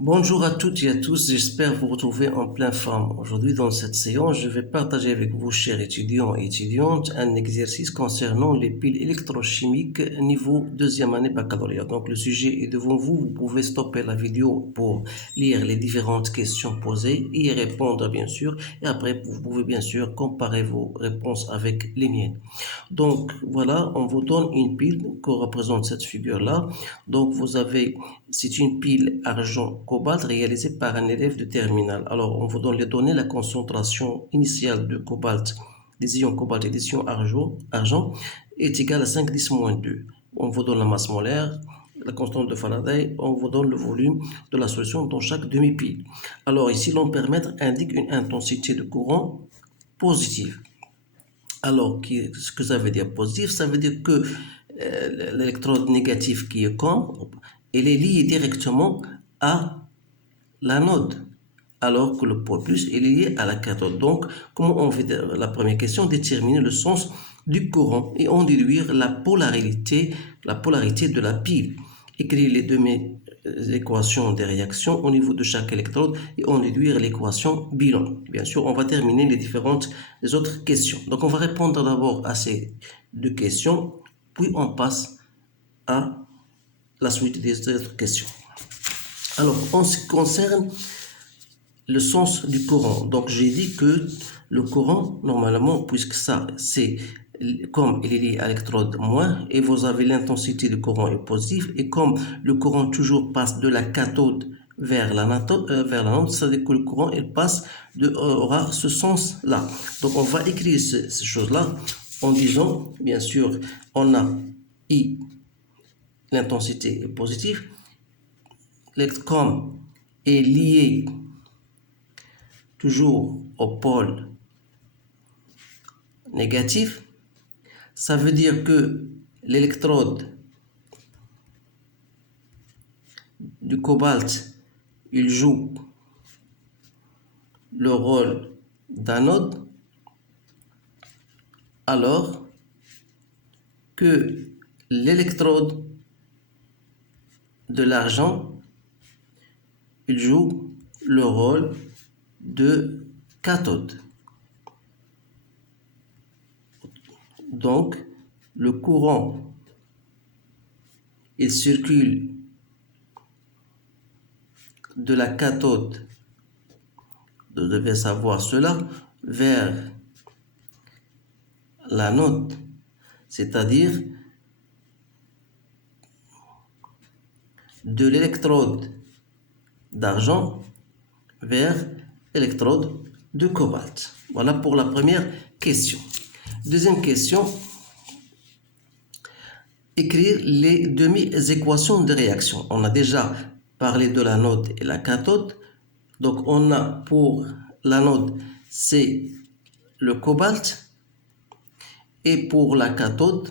Bonjour à toutes et à tous, j'espère vous retrouver en pleine forme. Aujourd'hui, dans cette séance, je vais partager avec vous, chers étudiants et étudiantes, un exercice concernant les piles électrochimiques niveau deuxième année baccalauréat. Donc, le sujet est devant vous. Vous pouvez stopper la vidéo pour lire les différentes questions posées et y répondre, bien sûr. Et après, vous pouvez bien sûr comparer vos réponses avec les miennes. Donc voilà, on vous donne une pile que représente cette figure-là. Donc c'est une pile argent-cobalt réalisée par un élève de terminale. Alors on vous donne les données, la concentration initiale de cobalt, des ions cobalt et des ions argent est égale à 5-10-2. On vous donne la masse molaire, la constante de Faraday, on vous donne le volume de la solution dans chaque demi-pile. Alors ici, l'ampèremètre indique une intensité de courant positive. Alors, ce que ça veut dire positif, ça veut dire que l'électrode négative qui est comme, elle est liée directement à l'anode, alors que le pôle plus est lié à la cathode. Donc, comment on fait la première question? Déterminer le sens du courant et en déduire la polarité de la pile. Écrire les deux équations des réactions au niveau de chaque électrode et en déduire l'équation bilan. Bien sûr, on va terminer les autres questions. Donc, on va répondre d'abord à ces deux questions, puis on passe à la suite des autres questions. Alors, en ce qui concerne le sens du courant, donc j'ai dit que le courant, normalement, puisque ça, c'est comme il est lié à l'électrode moins, et vous avez l'intensité du courant est positive, et comme le courant toujours passe de la cathode vers l'anode, c'est-à-dire que le courant aura ce sens-là. Donc on va écrire ces choses-là en disant, bien sûr, on a I, l'intensité est positive, comme est lié toujours au pôle négatif, ça veut dire que l'électrode du cobalt, il joue le rôle d'anode, alors que l'électrode de l'argent, il joue le rôle de cathode. Donc, le courant, il circule de la cathode, vous devez savoir cela, vers l'anode, c'est-à-dire de l'électrode d'argent vers l'électrode de cobalt. Voilà pour la première question. Deuxième question, écrire les demi-équations de réaction. On a déjà parlé de l'anode et la cathode. Donc on a pour l'anode, c'est le cobalt, et pour la cathode,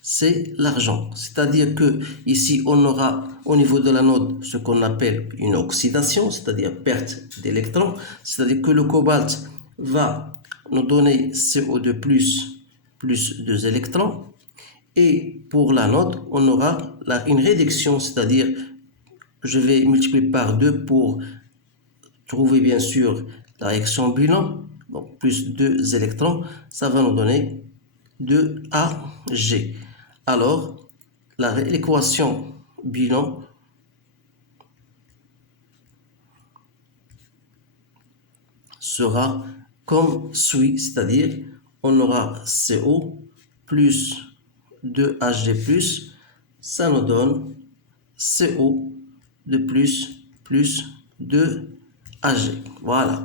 c'est l'argent. C'est-à-dire que ici, on aura au niveau de l'anode ce qu'on appelle une oxydation, c'est-à-dire perte d'électrons. C'est-à-dire que le cobalt va nous donner CO2+, plus 2 électrons. Et pour l'anode, on aura une réduction, c'est-à-dire je vais multiplier par 2 pour trouver bien sûr la réaction bilan. Donc plus 2 électrons, ça va nous donner 2Ag. Alors, l'équation bilan sera comme suit, c'est-à-dire on aura CO plus 2Ag+, ça nous donne CO de plus 2Ag. Voilà.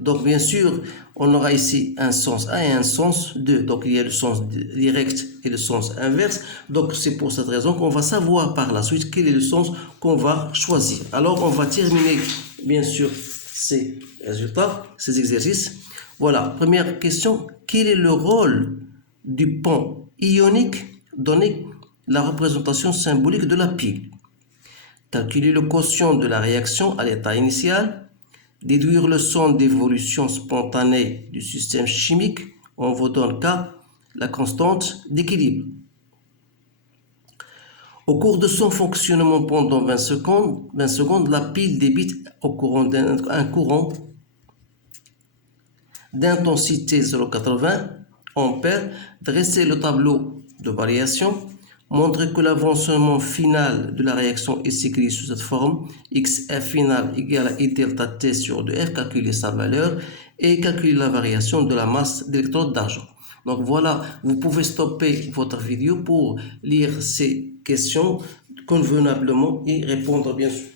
Donc, bien sûr, on aura ici un sens 1 et un sens 2. Donc, il y a le sens direct et le sens inverse. Donc, c'est pour cette raison qu'on va savoir par la suite quel est le sens qu'on va choisir. Alors, on va terminer, bien sûr, ces résultats, ces exercices. Voilà, première question. Quel est le rôle du pont ionique donné la représentation symbolique de la pile? Calculer le quotient de la réaction à l'état initial. Déduire le son d'évolution spontanée du système chimique, on vous donne K, la constante d'équilibre. Au cours de son fonctionnement pendant 20 secondes, la pile débite un courant d'intensité 0,80 ampères. Dressez le tableau de variation. Montrez que l'avancement final de la réaction est écrit sous cette forme. XF final égale à I delta T sur 2F. Calculez sa valeur et calculez la variation de la masse d'électrodes d'argent. Donc voilà, vous pouvez stopper votre vidéo pour lire ces questions convenablement et répondre bien sûr.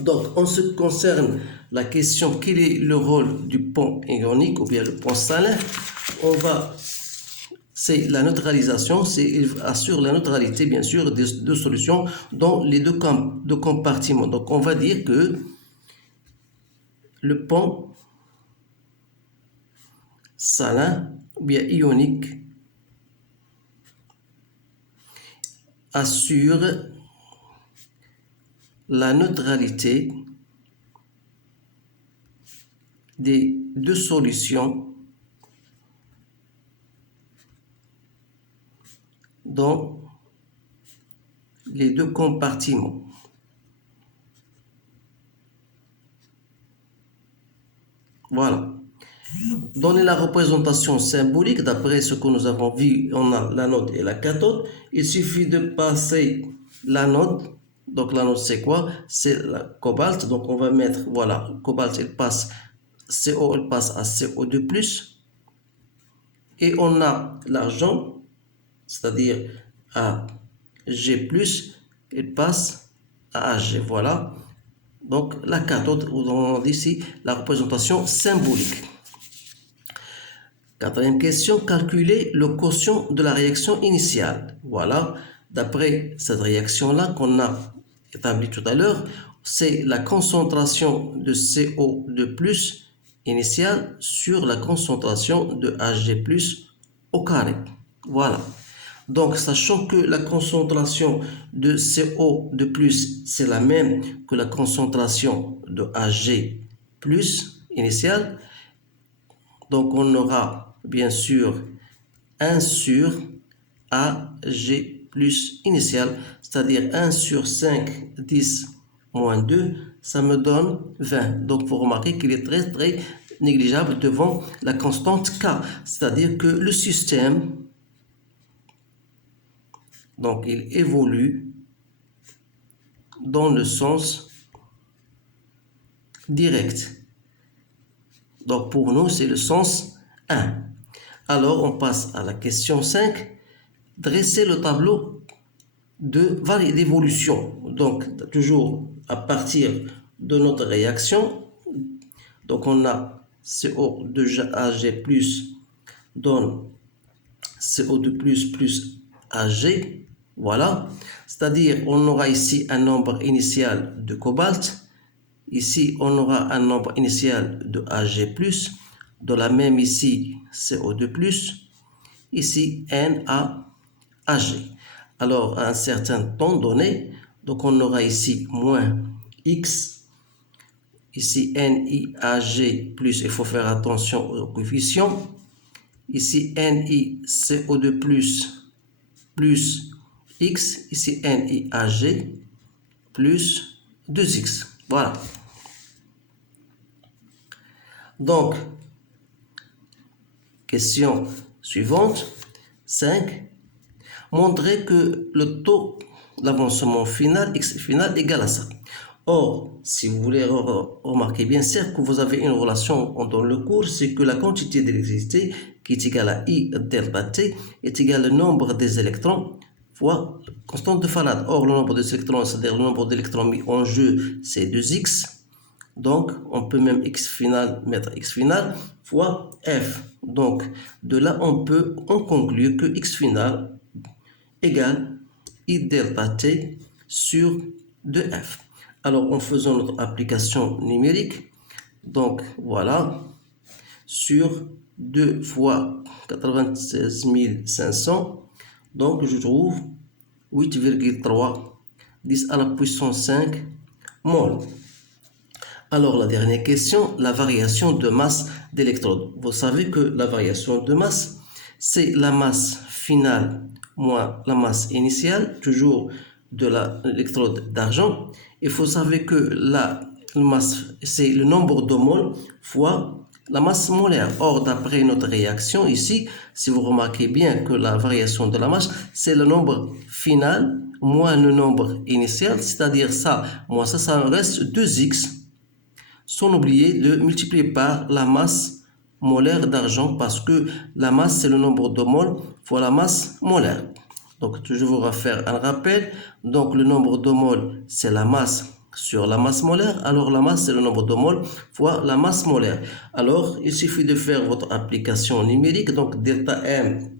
Donc, en ce qui concerne la question quel est le rôle du pont ionique ou bien le pont salin, c'est la neutralisation, il assure la neutralité bien sûr des deux solutions dans les deux compartiments. Donc, on va dire que le pont salin ou bien ionique assure la neutralité des deux solutions dans les deux compartiments. Voilà. Donner la représentation symbolique, d'après ce que nous avons vu, on a l'anode et la cathode. Il suffit de passer l'anode. Donc l'anode c'est quoi? C'est la cobalt. Donc on va mettre, voilà, cobalt il passe, CO il passe à CO2+. Et on a l'argent, c'est-à-dire AG+, il passe à AG. Voilà. Donc la cathode, on dit ici la représentation symbolique. Quatrième question, calculer le quotient de la réaction initiale. Voilà, d'après cette réaction-là qu'on a établie tout à l'heure, c'est la concentration de CO2+ initiale sur la concentration de Hg+ au carré. Voilà. Donc, sachant que la concentration de CO2+, c'est la même que la concentration de Hg+ initiale, donc on aura bien sûr 1 sur Ag plus initial, c'est-à-dire 1 sur 5, 10 moins 2, ça me donne 20. Donc vous remarquez qu'il est très très négligeable devant la constante K, c'est-à-dire que le système, donc il évolue dans le sens direct. Donc pour nous, c'est le sens 1. Alors on passe à la question 5. Dresser le tableau d'évolution. Donc toujours à partir de notre réaction. Donc on a CO2Ag+ donne CO2+ plus Ag. Voilà. C'est-à-dire on aura ici un nombre initial de cobalt. Ici, on aura un nombre initial de Ag+, de la même ici, CO2+, ici, NaAg. Alors, à un certain temps donné, donc on aura ici moins X, ici NiAg+, il faut faire attention aux coefficients, ici NiCO2+, plus X, ici NiAg, plus 2X. Voilà. Donc, question suivante, 5. Montrer que le taux d'avancement final, X final, égale à ça. Or, si vous voulez remarquer bien, certes que vous avez une relation dans le cours, c'est que la quantité d'électricité qui est égale à I delta T est égale au nombre des électrons fois constante de Faraday. Or, le nombre des électrons, c'est-à-dire le nombre d'électrons mis en jeu, c'est 2x. Donc, on peut même x final, mettre x final fois f. Donc, de là, on conclut que x final égale I delta T sur 2f. Alors, en faisant notre application numérique, donc voilà, sur 2 fois 96 500, donc je trouve 8,3 10 à la puissance 5 mol. Alors la dernière question, la variation de masse d'électrodes. Vous savez que la variation de masse, c'est la masse finale moins la masse initiale, toujours de l'électrode d'argent. Il faut savoir que la masse, c'est le nombre de moles fois la masse molaire. Or, d'après notre réaction ici, si vous remarquez bien que la variation de la masse, c'est le nombre final moins le nombre initial, c'est-à-dire ça, moins ça reste 2x, sans oublier de multiplier par la masse molaire d'argent, parce que la masse, c'est le nombre de moles fois la masse molaire. Donc, je vous refaire un rappel. Donc, le nombre de moles, c'est la masse sur la masse molaire. Alors, la masse, c'est le nombre de moles fois la masse molaire. Alors, il suffit de faire votre application numérique. Donc, delta M,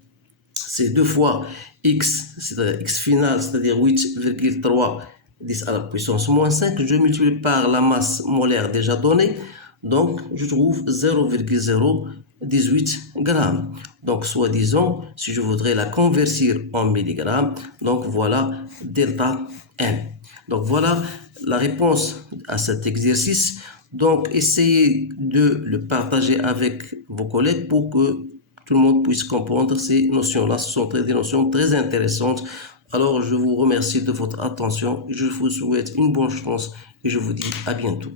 c'est 2 fois x, c'est-à-dire x final, c'est-à-dire 8,3 10 à la puissance moins 5. Je multiplie par la masse molaire déjà donnée. Donc, je trouve 0,018 grammes. Donc, soi-disant, si je voudrais la convertir en milligrammes, donc voilà delta M. Donc, voilà la réponse à cet exercice. Donc, essayez de le partager avec vos collègues pour que tout le monde puisse comprendre ces notions-là. Ce sont des notions très intéressantes. Alors, je vous remercie de votre attention. Je vous souhaite une bonne chance et je vous dis à bientôt.